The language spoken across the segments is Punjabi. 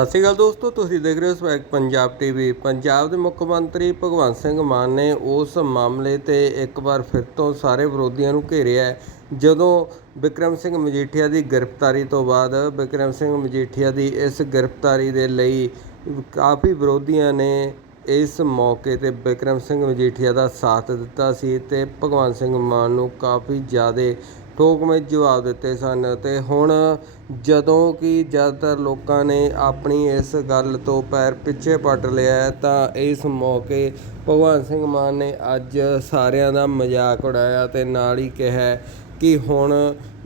ਸਤਿ ਸ਼੍ਰੀ ਅਕਾਲ ਦੋਸਤੋ, ਤੁਸੀਂ ਦੇਖ ਰਹੇ ਹੋ ਸਵੈਗ ਪੰਜਾਬ ਟੀਵੀ ਪੰਜਾਬ ਦੇ ਮੁੱਖ ਮੰਤਰੀ ਭਗਵੰਤ ਸਿੰਘ ਮਾਨ ਨੇ ਉਸ ਮਾਮਲੇ ਤੇ ਇੱਕ ਵਾਰ ਫਿਰ ਤੋਂ ਸਾਰੇ ਵਿਰੋਧੀਆਂ ਨੂੰ ਘੇਰਿਆ ਹੈ। ਜਦੋਂ ਵਿਕਰਮ ਸਿੰਘ ਮਜੀਠੀਆ ਦੀ ਗ੍ਰਿਫਤਾਰੀ ਤੋਂ ਬਾਅਦ ਵਿਕਰਮ ਸਿੰਘ ਮਜੀਠੀਆ ਦੀ ਇਸ ਗ੍ਰਿਫਤਾਰੀ ਦੇ ਲਈ ਕਾਫੀ ਵਿਰੋਧੀਆਂ ਨੇ ਇਸ ਮੌਕੇ ਤੇ ਵਿਕਰਮ ਸਿੰਘ ਮਜੀਠੀਆ ਦਾ ਸਾਥ ਦਿੱਤਾ ਸੀ ਤੇ ਭਗਵੰਤ ਸਿੰਘ ਮਾਨ ਨੂੰ ਕਾਫੀ ਜ਼ਿਆਦਾ ਠੋਕਵੇਂ ਜਵਾਬ ਦਿੱਤੇ ਸਨ ਅਤੇ ਹੁਣ ਜਦੋਂ ਕਿ ਜ਼ਿਆਦਾਤਰ ਲੋਕਾਂ ਨੇ ਆਪਣੀ ਇਸ ਗੱਲ ਤੋਂ ਪੈਰ ਪਿੱਛੇ ਪੱਟ ਲਿਆ ਤਾਂ ਇਸ ਮੌਕੇ ਭਗਵੰਤ ਸਿੰਘ ਮਾਨ ਨੇ ਅੱਜ ਸਾਰਿਆਂ ਦਾ ਮਜ਼ਾਕ ਉਡਾਇਆ ਤੇ ਨਾਲ ਹੀ ਕਿਹਾ ਕਿ ਹੁਣ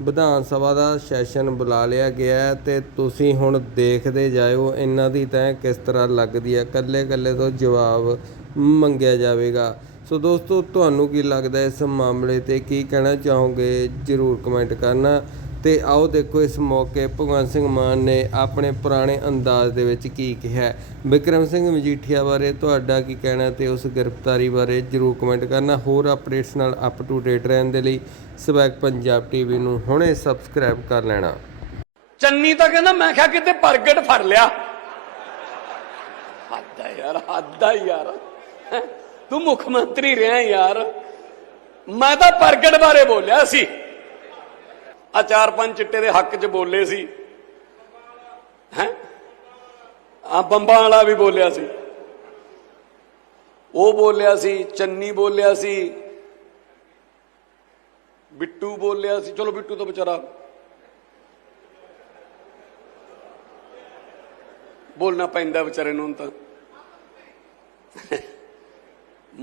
ਵਿਧਾਨ ਸਭਾ ਦਾ ਸੈਸ਼ਨ ਬੁਲਾ ਲਿਆ ਗਿਆ ਹੈ ਤੇ ਤੁਸੀਂ ਹੁਣ ਦੇਖਦੇ ਜਾਇਓ ਇਹਨਾਂ ਦੀ ਤੈਅ ਕਿਸ ਤਰ੍ਹਾਂ ਲੱਗਦੀ ਹੈ ਕੱਲੇ ਕੱਲੇ ਤੋਂ ਜਵਾਬ ਮੰਗਿਆ ਜਾਵੇਗਾ। ਸੋ ਦੋਸਤੋ, ਤੁਹਾਨੂੰ ਕੀ ਲੱਗਦਾ ਇਸ ਮਾਮਲੇ ਤੇ ਕੀ ਕਹਿਣਾ ਚਾਹੋਗੇ? ਜਰੂਰ ਕਮੈਂਟ ਕਰਨਾ। ਤੇ ਆਓ ਦੇਖੋ ਇਸ ਮੌਕੇ ਭਗਵੰਤ ਸਿੰਘ ਮਾਨ ਨੇ ਆਪਣੇ ਪੁਰਾਣੇ ਅੰਦਾਜ਼ ਦੇ ਵਿੱਚ ਕੀ ਕਿਹਾ। ਹੈ। ਵਿਕਰਮ ਸਿੰਘ ਮਜੀਠੀਆ ਬਾਰੇ ਤੁਹਾਡਾ ਕੀ ਕਹਿਣਾ ਤੇ ਉਸ ਗ੍ਰਿਫਤਾਰੀ ਬਾਰੇ ਜਰੂਰ ਕਮੈਂਟ ਕਰਨਾ। ਹੋਰ ਅਪਡੇਟਸ ਨਾਲ ਅਪ ਟੂ ਡੇਟ ਰਹਿਣ ਦੇ ਲਈ ਸਵੈਗ ਪੰਜਾਬ ਟੀਵੀ ਨੂੰ ਹੁਣੇ ਸਬਸਕ੍ਰਾਈਬ ਕਰ ਲੈਣਾ। ਚੰਨੀ ਤਾਂ ਕਹਿੰਦਾ, ਮੈਂ ਕਿਹਾ ਕਿਤੇ ਪ੍ਰਗਟ ਫੜ ਲਿਆ। ਹੱਦ ਆ ਯਾਰ, ਹੱਦ ਆ ਯਾਰ। ਤੂੰ ਮੁੱਖ ਮੰਤਰੀ ਰਿਹਾ ਯਾਰ। ਮੈਂ ਤਾਂ ਪ੍ਰਗਟ ਬਾਰੇ ਬੋਲਿਆ ਸੀ। ਆ ਚਾਰ ਪੰਜ ਚਿੱਟੇ ਦੇ ਹੱਕ 'ਚ ਬੋਲੇ ਸੀ। ਹੈ? ਆ ਬੰਬਾਂ ਵਾਲਾ ਵੀ ਬੋਲਿਆ ਸੀ। ਉਹ ਬੋਲਿਆ ਸੀ, ਚੰਨੀ ਬੋਲਿਆ ਸੀ। ਬਿੱਟੂ ਬੋਲਿਆ ਸੀ। ਚਲੋ ਬਿੱਟੂ ਤਾਂ ਵਿਚਾਰਾ ਬੋਲਣਾ ਪੈਂਦਾ ਵਿਚਾਰੇ ਨੂੰ ਤਾਂ।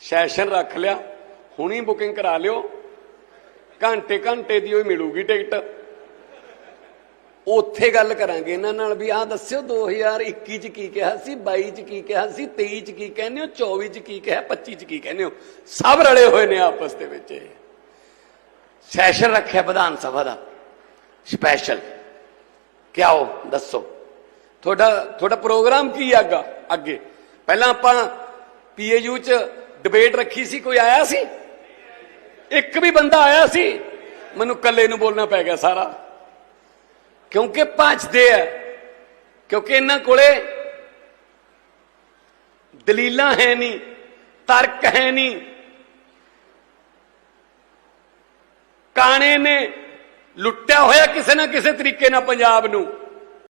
ਸੈਸ਼ਨ ਰੱਖ ਲਿਆ, ਹੁਣੀ ਬੁਕਿੰਗ ਕਰਾ ਲਿਓ। ਘੰਟੇ ਘੰਟੇ ਦੀ ਉਹ ਮਿਲੂਗੀ ਟਿਕਟ। ਉੱਥੇ ਗੱਲ ਕਰਾਂਗੇ ਇਹਨਾਂ ਨਾਲ ਵੀ, ਆਹ ਦੱਸਿਓ 2021 ਚ ਕੀ ਕਿਹਾ ਸੀ 22 ਚ ਕੀ ਕਿਹਾ ਸੀ 23 ਚ ਕੀ ਕਹਿੰਦੇ ਹੋ 24 ਚ ਕੀ ਕਿਹਾ 25 ਚ ਕੀ ਕਹਿੰਦੇ ਹੋ? ਸਭ ਰਲੇ ਹੋਏ ਨੇ ਆਪਸ ਦੇ ਵਿੱਚ ਸੈਸ਼ਨ ਰੱਖਿਆ ਵਿਧਾਨ ਸਭਾ ਦਾ। ਸਪੈਸ਼ਲ। ਕਿਆ ਹੋ ਦੱਸੋ। ਤੁਹਾਡਾ ਤੁਹਾਡਾ ਪ੍ਰੋਗਰਾਮ ਕੀ ਆਗਾ ਅੱਗੇ? ਪਹਿਲਾਂ ਆਪਾਂ ਪੀਏਯੂ ਚ ਡਿਬੇਟ ਰੱਖੀ ਸੀ, ਕੋਈ ਆਇਆ ਸੀ? ਇੱਕ ਵੀ ਬੰਦਾ ਆਇਆ ਸੀ, ਮੈਨੂੰ ਇਕੱਲੇ ਨੂੰ ਬੋਲਣਾ ਪੈ ਗਿਆ ਸਾਰਾ। ਕਿਉਂਕਿ ਭੱਜਦੇ ਆ, ਕਿਉਂਕਿ ਇਹਨਾਂ ਕੋਲੇ ਦਲੀਲਾਂ ਹੈ ਨਹੀਂ, ਤਰਕ ਹੈ ਨਹੀਂ। ਕਾਣੇ ਨੇ ਲੁੱਟਿਆ ਹੋਇਆ ਕਿਸੇ ਨਾ ਕਿਸੇ ਤਰੀਕੇ ਨਾਲ ਪੰਜਾਬ ਨੂੰ।